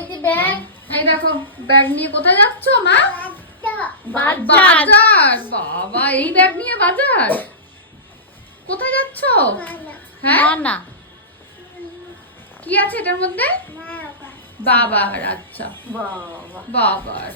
ওই যে ব্যাগ। এই দেখো ব্যাগ নিয়ে কোথায় যাচ্ছ মা? বাজার। বাজার বাবা এই ব্যাগ নিয়ে বাজার? কোথায় যাচ্ছ? হ্যাঁ? না না। কি আছে এটার মধ্যে? বাবার আচ্ছা। বাবার।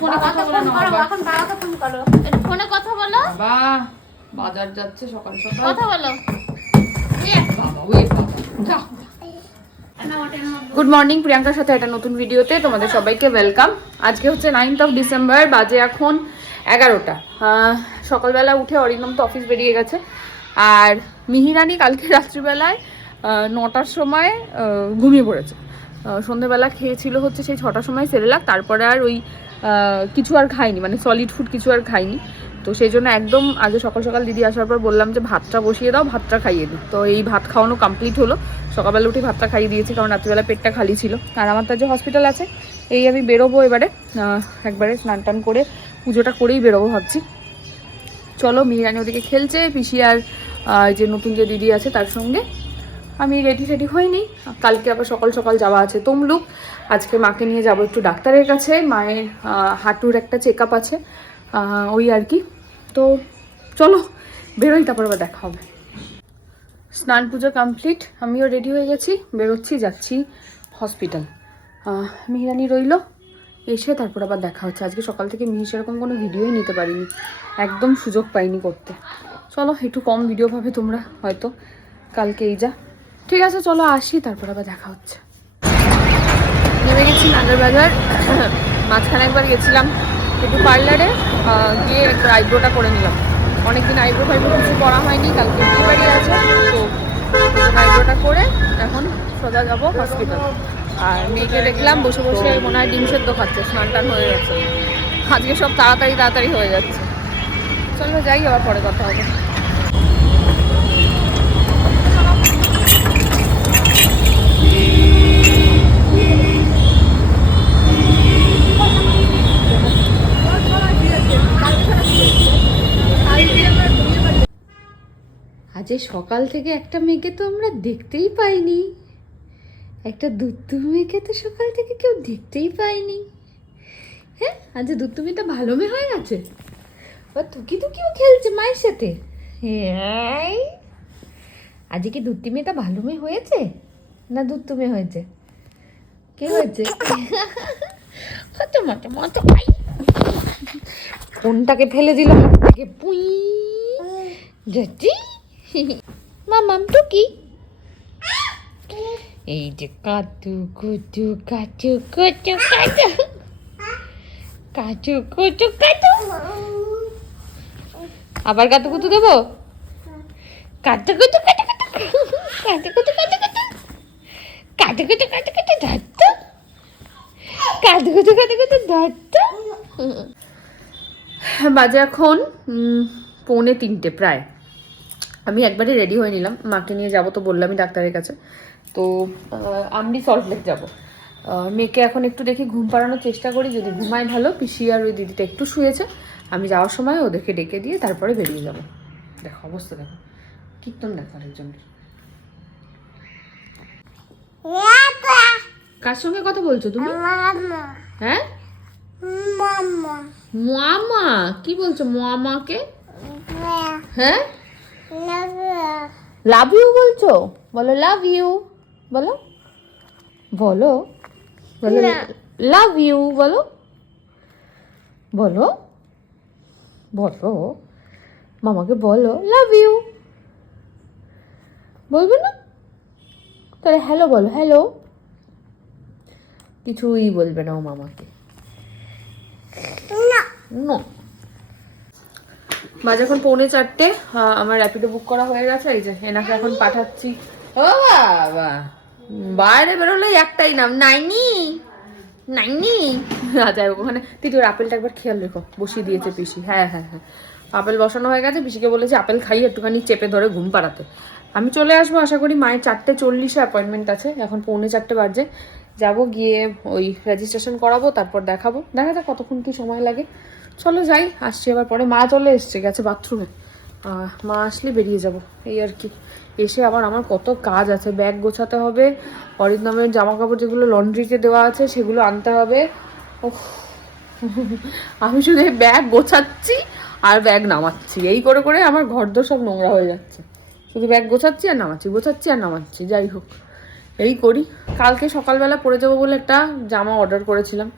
ফোনে কথা বলো না এখন বাবাকে ফোন করো। ফোনে কথা বলো। বাজার যাচ্ছে সকাল সকাল। কথা বলো। বাবা ওই বাবা। যা। গুড মর্নিং প্রিয়াঙ্কার সাথে একটা নতুন ভিডিওতে তোমাদের সবাইকে ওয়েলকাম আজকে হচ্ছে নাইনথ অফ ডিসেম্বর বাজে এখন এগারোটা। সকালবেলা উঠে অরিন্দম তো অফিস বেরিয়ে গেছে। আর মিহিরানি কালকে রাত্রিবেলায় নটার সময় ঘুমিয়ে পড়েছে। সন্ধেবেলা খেয়েছিল হচ্ছে সেই ছটার সময় সেরেলাক, তারপরে আর ওই কিছু আর খাইনি মানে সলিড ফুড কিছু আর খাইনি। তো সেই জন্য একদম আগে সকাল সকাল দিদি আসার পর বললাম যে ভাতটা বসিয়ে দাও, ভাতটা খাইয়ে দিই। তো এই ভাত খাওয়ানো কমপ্লিট হলো। সকালবেলা উঠে ভাতটা খাইয়ে দিয়েছি, কারণ রাত্রিবেলা পেটটা খালি ছিল। আর আমার তার যে হসপিটাল আছে, এই আমি বেরোবো এবারে। একবারে স্নান টান করে পুজোটা করেই বেরোবো ভাবছি। চলো, মিহিরানি ওদিকে খেলছে, পিসি আর যে নতুন যে দিদি আছে, তার সঙ্গে আমি রেডি রেডি হইনি। কালকে আবার সকাল সকাল যাওয়া আছে। তমলুক আজকে মাকে নিয়ে যাব একটু ডাক্তারের কাছে। মায়ের হাঁটুর একটা চেক আছে। ওই আর কি। তো চলো, বেরোই, তারপর আবার দেখা হবে। স্নান পুজো কমপ্লিট আমিও রেডি হয়ে গেছি। বেরোচ্ছি, যাচ্ছি হসপিটাল মিহিরানি রইল। এসে তারপর আবার দেখা হচ্ছে। আজকে সকাল থেকে মিহি সেরকম কোনো ভিডিওই নিতে পারিনি। একদম সুযোগ পাইনি করতে। চলো, একটু কম ভিডিও পাবে তোমরা, হয়তো। কালকে এই যা। ঠিক আছে, চলো আসি, তারপর আবার দেখা হচ্ছে। নেমে গেছি নাগের বাজার মাঝখানে একবার গেছিলাম একটু পার্লারে গিয়ে একটু আইব্রোটা করে নিলাম। অনেকদিন আইব্রো ফাইব্রো কিছু করা হয়নি, কালকে বিয়ে বাড়ি আছে, তো আইব্রোটা করে এখন সোজা যাব হসপিটাল আর মেয়েকে দেখলাম, বসে বসে মনে হয় ডিম সেদ্ধ খাচ্ছে, স্নান টান হয়ে গেছে। আজকে সব তাড়াতাড়ি তাড়াতাড়ি হয়ে যাচ্ছে। চলো যাই, আবার পরে কথা হবে। এই সকাল থেকে একটা মেয়েকে তো আমরা দেখতেই পাইনি। একটা দুত্তু মেয়েকে তো সকাল থেকে কেউ দেখতেই পাইনি। হ্যাঁ আজ দুত্তু মেয়েটা ভালো মেয়ে হয়ে গেছে? বা তুকি তুকিও খেলছে মায়ের সাথে? হ্যাঁ আজকে কি দুত্তি মেয়েটা ভালো মেয়ে হয়েছে? না দুত্তু মেয়ে হয়েছে? কে হয়েছে? কত মতো মতো। ফোনটাকে ফেলে দিল? হাত থেকে পুই। মামাম তো কি এই যে কাতু কুতু কাতু কুতু কাতু কাতু কুতু কাতু আবার কাতু কুতু দেবো কাতু কুতু কাতু কাতু কাতু কুতু কাতু কাতু কাতু কুতু কাতু কাতু ধরতো কাতু কুতু কাতু কাতু ধরতো বাজে এখন পৌনে তিনটে প্রায় আমি একবারে রেডি হয়ে নিলাম। মাকে নিয়ে যাব তো বললামই ডাক্তারের কাছে। তো আমি আমরি সল্ট লেক যাব মেয়েকে এখন একটু দেখি ঘুম পাড়ানোর চেষ্টা করি। যদি ঘুমায় ভালো পিসি আর ওই দিদিটা একটু শুয়েছে। আমি যাওয়ার সময় ওদেরকে ডেকে দিয়ে তারপরে বেরিয়ে যাব। দেখো অবস্থা দেখো। কীর্তন দেখো আরেকজনের কার সঙ্গে কথা বলছো তুমি? হ্যাঁ? মামা। কি বলছো মামাকে? হ্যাঁ? লাভ ইউ বলছো? বলো লাভ ইউ বলো। বলো। বলো লাভ ইউ বলো। বলো। বলো। মামাকে বলো লাভ ইউ বলবে না? তাহলে হ্যালো বলো হ্যালো কিছুই বলবে না ও মামাকে। না। বাজে এখন পৌনে চারটে আমার র্যাপিডো বুক করা হয়ে গেছে এই যে এনাকে এখন পাঠাচ্ছি। ও বাবা। বাইরে বেরোলে একটাই নাম নাইনি। নাইনি। আচ্ছা ওখানে তুই তোর আপেলটা একবার খেয়াল রেখো বসিয়ে দিয়েছে পিসি। হ্যাঁ হ্যাঁ হ্যাঁ। আপেল বসানো হয়ে গেছে পিসিকে বলেছে আপেল খাই একটুখানি চেপে ধরে ঘুম পাড়াতে। আমি চলে আসব আশা করি মায়ের চারটে চল্লিশে অ্যাপয়েন্টমেন্ট আছে এখন পৌনে চারটে বাজে। যাব গিয়ে ওই রেজিস্ট্রেশন করাবো তারপর দেখাবো। দেখা যাক কতক্ষণ কি সময় লাগে। চলো যাই, আসছি আবার পরে। মা চলে এসছে, গেছে বাথরুমে মা আসলে বেরিয়ে যাব, এই আর কি। এসে আবার আমার কত কাজ আছে। ব্যাগ গোছাতে হবে, অরিন্দমের জামা কাপড় যেগুলো লন্ড্রিতে দেওয়া আছে, সেগুলো আনতে হবে। ও আমি শুধু এই ব্যাগ গোছাচ্ছি আর ব্যাগ নামাচ্ছি। এই করে করে আমার ঘর দোর সব নোংরা হয়ে যাচ্ছে। শুধু ব্যাগ গোছাচ্ছি আর নামাচ্ছি, গোছাচ্ছি আর নামাচ্ছি, যাই হোক। এই করি। কালকে সকালবেলা পরে যাব বলে একটা জামা অর্ডার করেছিলাম।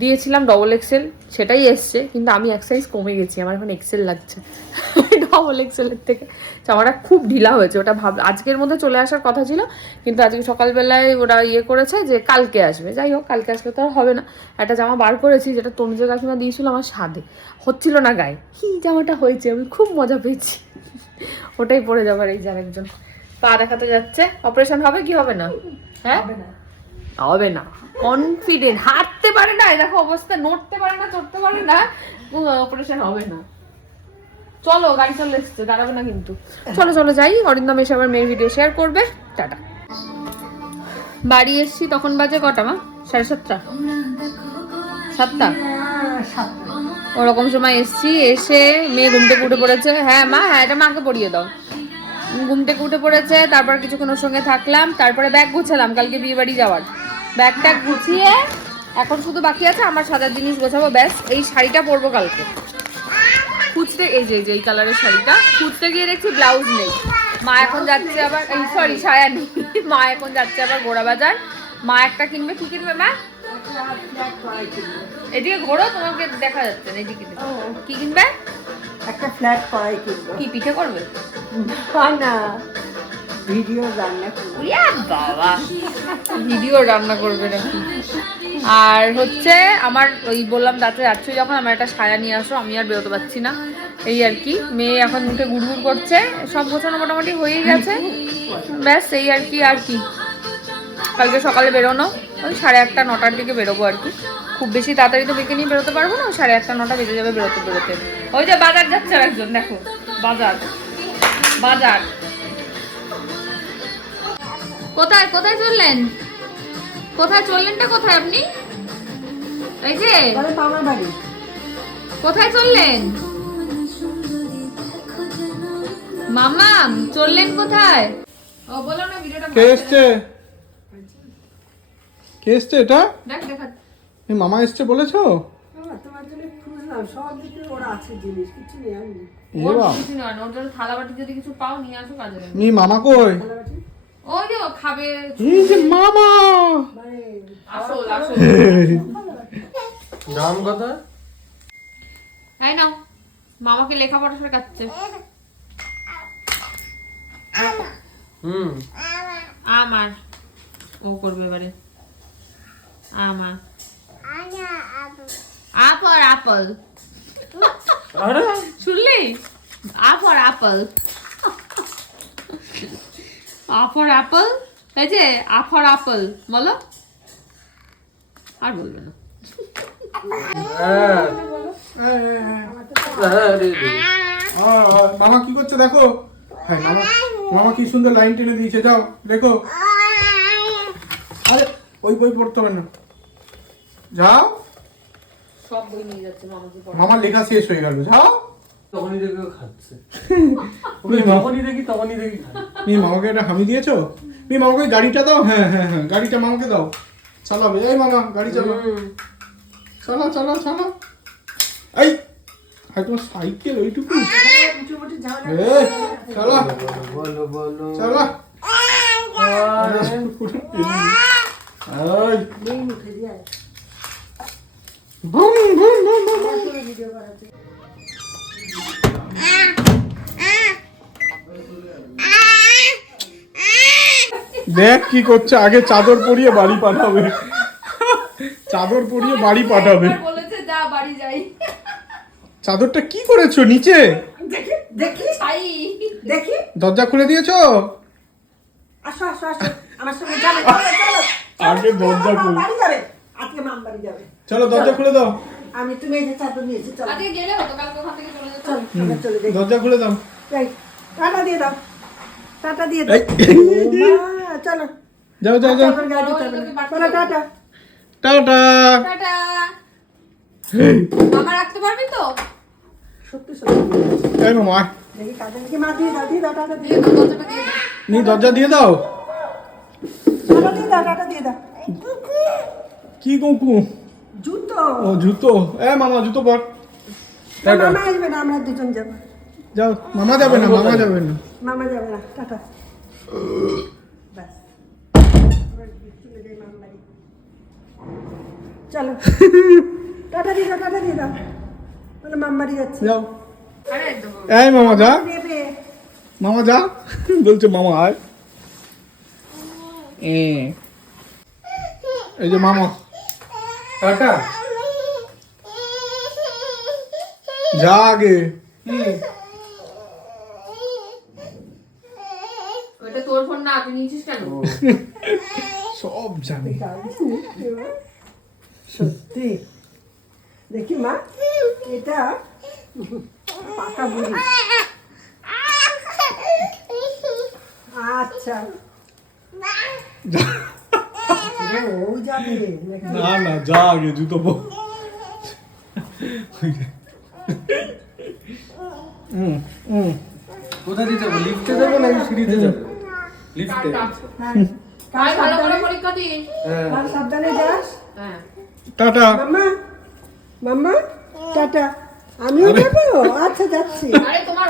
দিয়েছিলাম ডবল এক্সেল সেটাই এসছে কিন্তু আমি এক সাইজ কমে গেছি আমার এখন এক্সেল লাগছে। ডবল এক্সেলের থেকে জামাটা খুব ঢিলা হয়েছে ওটা ভাব আজকের মধ্যে চলে আসার কথা ছিল কিন্তু আজকে সকালবেলায় ওরা ইয়ে করেছে যে কালকে আসবে। যাই হোক কালকে আসলে তো আর হবে না। একটা জামা বার করেছি যেটা তনুজা কাকিমা দিয়েছিল আমার স্বাদে। হচ্ছিল না গায়ে। কি জামাটা হয়েছে? আমি খুব মজা পেয়েছি। ওটাই পরে যাবার এই যার একজন পা দেখাতে যাচ্ছে। অপারেশন হবে কি হবে না? হ্যাঁ? হবে না। কনফিডেন্ট হাঁটতে পারে না দেখো অবস্থা, নড়তে পারে না, চড়তে পারে না অপারেশন হবে না। চলো, গাড়ি চলে এসছে, দাঁড়াবে না কিন্তু। চলো চলো, যাই, অরিন্দম এসে আবার মেয়ের ভিডিও শেয়ার করবে। টাটা। বাড়ি এসছি তখন বাজে কটা, মা? সাড়ে সাতটা? সাতটা? ওরকম সময় এসছি, এসে মেয়ে ঘুম থেকে উঠে পড়েছে। হ্যাঁ মা হ্যাঁ এটা মাকে পড়িয়ে দাও। ঘুম থেকে উঠে পড়েছে, তারপর কিছুক্ষণ ওর সঙ্গে থাকলাম, তারপরে ব্যাগ গুছালাম, কালকে বিয়ে বাড়ি যাওয়ার। ব্যাগ ট্যাগ গুছিয়ে এখন শুধু বাকি আছে আমার সাজার জিনিস গোছাবো ব্যাস এই শাড়িটা পরবো কালকে। খুঁজতে এই যে এই কালারের শাড়িটা খুঁজতে গিয়ে দেখছি ব্লাউজ নেই। মা এখন যাচ্ছে আবার এই সরি সায়া নেই। মা এখন যাচ্ছে আবার গোড়া বাজার। মা একটা কিনবে কি কিনবে মা? এদিকে ঘোরো তোমাকে দেখা যাচ্ছে না এদিকে। কি কিনবে? একটা ফ্ল্যাট করাই কিনবো। কি পিঠে করবে? না। ভিডিও রান্না করব। বাবা। ভিডিও রান্না করবে নাকি? আর হচ্ছে আমার ওই বললাম রাতে যাচ্ছ যখন আমার একটা সায়া নিয়ে আসো আমি আর বেরোতে পারছি না। এই আর কি মেয়ে এখন মুখে গুড়গুড় করছে। সব গোছানো মোটামুটি হয়েই গেছে। ব্যাস এই আর কি আর কি। কালকে সকালে বেরোনো। ওই সাড়ে আটটা নটার দিকে বেরোবো আর কি। খুব বেশি তাড়াতাড়ি তো মেয়েকে নিয়ে বেরোতে পারব না ওই সাড়ে আটটা নটা বেজে যাবে বেরোতে বেরোতে। ওই যে বাজার যাচ্ছে আর একজন দেখো। বাজার। বাজার। কোথায় কোথায় চললেন? কোথায় চললেনটা কোথায় আপনি? এই যে কোথায় চললেন? মামাম চললেন কোথায়? ও বলো না ভিডিওটা কে এসছে? কে এসছে এটা? দেখ দেখা এই মামা এসছে বলেছ? বাবা, তোমার জন্য খুঁজলাম সব দিকে ওরা আছে জিনিস কিছু নেই আমি এ কিছু নয় ওর জন্য থালা বাটি যদি কিছু পাও নিয়ে আসো কাজে। লাগবে। মামা কই? ওই যে ও খাবে এই যে মামা আসল আসল দাম কত নাও মামাকে লেখাপড়া শেখাচ্ছে হুম আমার ও করবে এবারে আমার আপল আপল আরে শুনলি আপর আপল আপর আপল এই যে আফর আপল বলো। আর বলবে না। হ্যাঁ হ্যাঁ, মামা কি করছে দেখো? হ্যাঁ মামা মামা কি সুন্দর লাইন টেনে দিয়েছে যাও দেখো। আরে ওই বই পড়তে হবে না। যাও। সব বই নিয়ে যাচ্ছে মামাকে মামার লেখা শেষ হয়ে গেল যাও। তখনই দেখি খাচ্ছে। যখনই দেখি তখনই দেখি খাচ্ছে। মি মামাকে একটা হামি দিয়েছ? মি মামাকে গাড়িটা দাও। হ্যাঁ হ্যাঁ হ্যাঁ গাড়িটা মামাকে দাও। চালাবে। এই মামা গাড়ি চালাও চালা চালাও চালাও এই! আর তোমার সাইকেল ওইটুকু? চালা। চালা। বুম বুম বুম বুম বুম। ভিডিও করাতে দেখ কি করছে আগে চাদর পরিয়ে বাড়ি পাঠাবে। চাদর পরিয়ে বাড়ি পাঠাবে। বলেছে যা বাড়ি যাই। চাদরটা কি করেছ নিচে? দেখি দেখি। দেখি। দরজা খুলে দিয়েছ? আসো আসো আসো। আমার সঙ্গে যাবে চলো চলো। আগে দরজা খুল। বাড়ি যাবে। আজকে মাম বাড়ি যাবে। চলো দরজা খুলে দাও। আমি তুমি এই যে চাদর নিয়েছি চলো। আজকে গেলে হতো কালকে ওখান থেকে চলে যেত চল চলে যাই দরজা খুলে দাও। যাই টাটা দিয়ে দাও। টাটা দিয়ে দাও। চলো। যাও যাও যাও। চলো। টাটা। টাটা। টাটা। মামা রাখতে পারবি তো? সত্যি সত্যি। মামা আয়। দেখি কাজে দেখি মা দিয়ে দাও দিয়ে দাও টাটা দিয়ে দাও, দরজাটা দিয়ে দাও। মি দরজা দিয়ে দাও। টাটা দিয়ে দাও টাটা দিয়ে দাও। কি কুকু? জুতো। ও জুতো। এ মামা জুতো পর। না, মামা আসবে না আমরা দুজন যাব। যাও মামা যাবে না মামা যাবে না। মামা যাবে না টাটা ব্যাস এবার চলে যাই মামার বাড়ি। চলো। টাটা দিয়ে দাও টাটা দিয়ে দাও। বলে মামবাড়ি যাচ্ছে। যাও। আরে এই মামা যা। মামা যা। বলছে মামা আয়। এই যে মামা। টাটা। যা আগে। তোর ফোন না তুই নিয়েছিস কেন? সব জানি। সত্যি। দেখি মা এটা পাকা বুড়ি। আচ্ছা। ও যাবে না না যা আগে জুতো পর। হুম হুম। কোথায় দিতে যাব লিফটে যাব নাকি সিঁড়িতে যাব লিফটে। হ্যাঁ। হ্যাঁ সাবধানে যাস। হ্যাঁ। টাটা। মাম্মা মাম্মা টাটা। আমিও যাব? আচ্ছা যাচ্ছি। আরে তোমার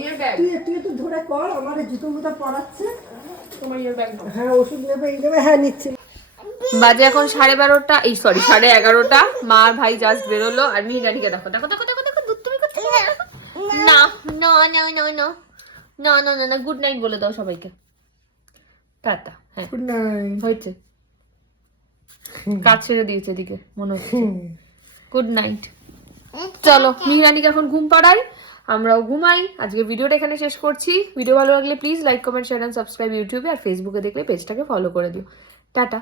ইয়ের ব্যাগ। তুই তুই একটু ধরে কর আমার জুতো মুতো পড়াচ্ছে তোমার ইয়ের ব্যাগ হ্যাঁ ওষুধ নেবে এই নেবে হ্যাঁ নিচ্ছি। বাজে এখন সাড়ে বারোটা এই সরি সাড়ে এগারোটা। মা আর ভাই জাস্ট বেরোলো আর মিহিরানিকে দেখো দেখো দেখো দেখো দেখো দুধ তুমি করছ? না না না না না। না না না না গুড নাইট বলে দাও সবাইকে। টাটা হ্যাঁ। গুড নাইট হয়েছে। কাজ ছেড়ে দিয়েছে এদিকে মনে হচ্ছে। গুড নাইট চলো মিহিরানিকে এখন ঘুম পাড়াই আমরাও ঘুমাই। আজকে ভিডিওটা এখানে শেষ করছি। ভিডিও ভালো লাগলে please like comment share and subscribe ইউটিউবে আর ফেসবুকে দেখলে পেজটাকে ফলো করে দিও। টাটা।